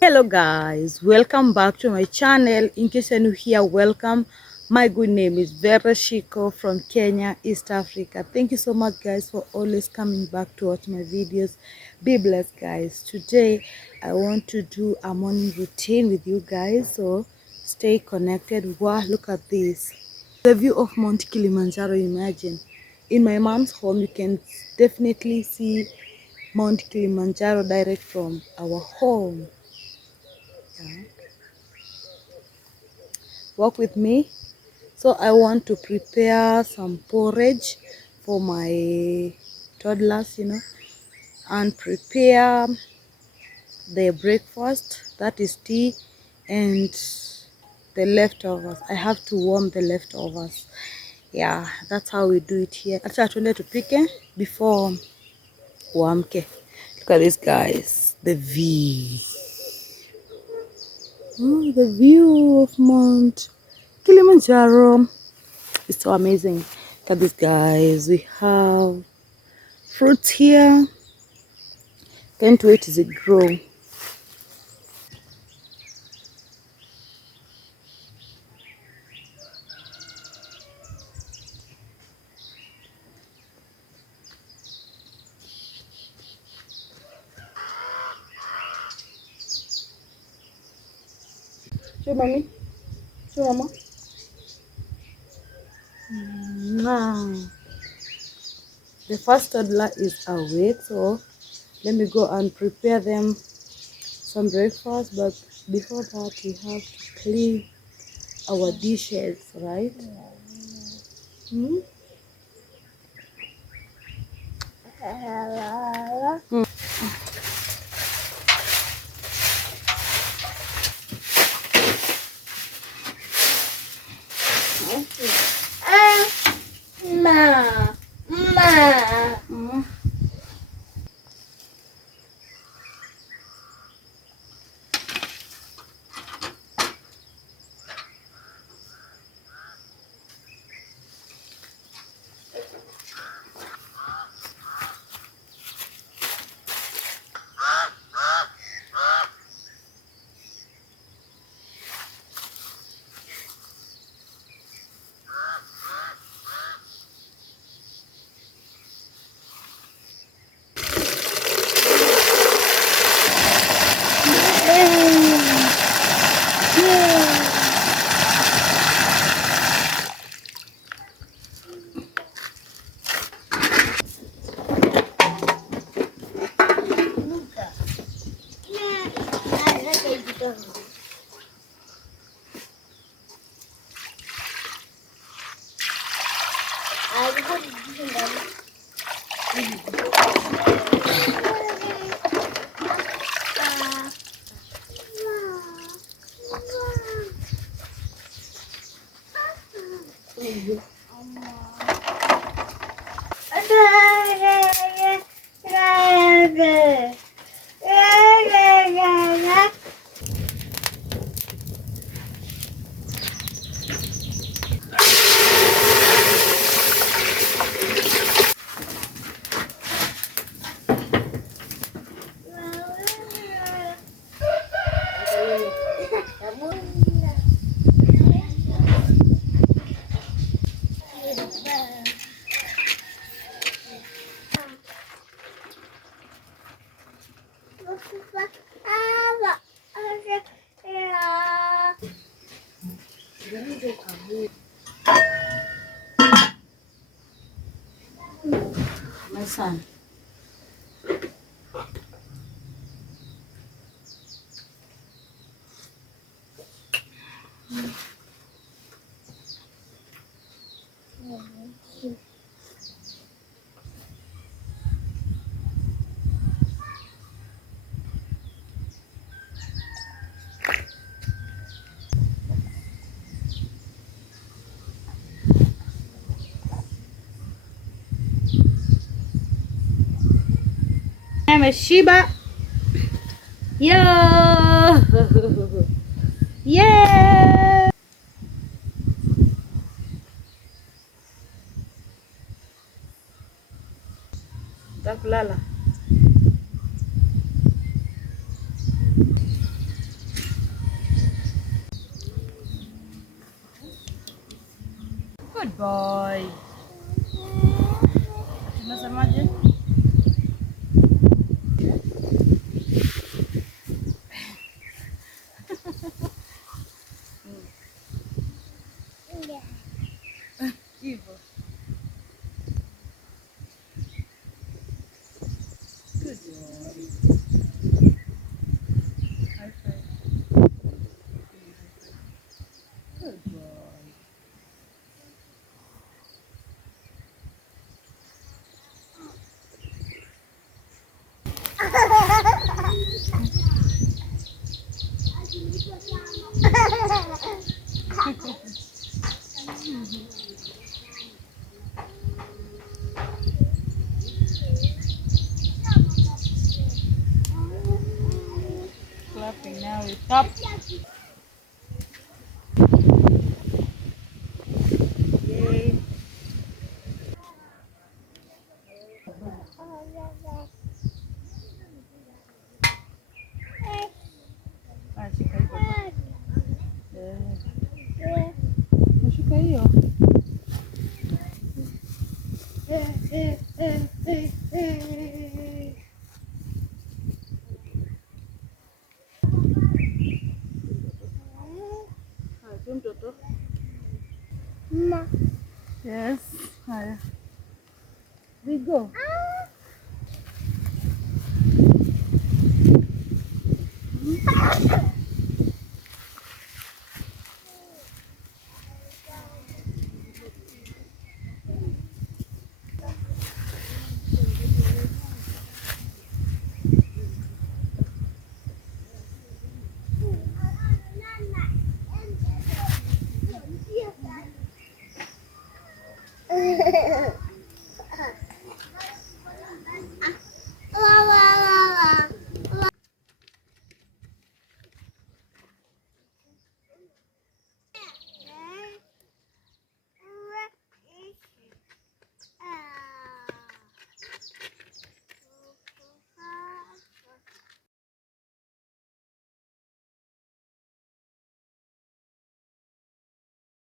Hello guys, welcome back to my channel. In case you're new here, welcome. My good name is Vera Shiko from Kenya, East Africa. Thank you so much guys for always coming back to watch my videos. Be blessed guys. Today I want to do a morning routine with you guys, so stay connected. Wow, look at this, the view of Mount Kilimanjaro. Imagine in my mom's home you can definitely see Mount Kilimanjaro direct from our home. Walk with me. So I want to prepare some porridge for my toddlers, and prepare the breakfast, that is tea, and the leftovers. I have to warm the leftovers. Yeah, that's how we do it here. Acha tuende tupike before uamke. Look at this guys, the view. Oh, the view of Mount Kilimanjaro. It's so amazing. Look at this guys, we have fruits here. Can't wait to it grow. Show mommy. Show mama. The first toddler is awake, so let me go and prepare them some breakfast. But before that, we have to clean our dishes, right? Hmm? sana. Ameshiba. Yo. Yeah. Takulala. Good boy. Tunasemaje? Hivyo. Good boy. High five. Good boy. Clapping now is stop. Yay. Ah, shika hiyo. Shika hiyo. Mtoto. Ma. Yes. Haya. We go.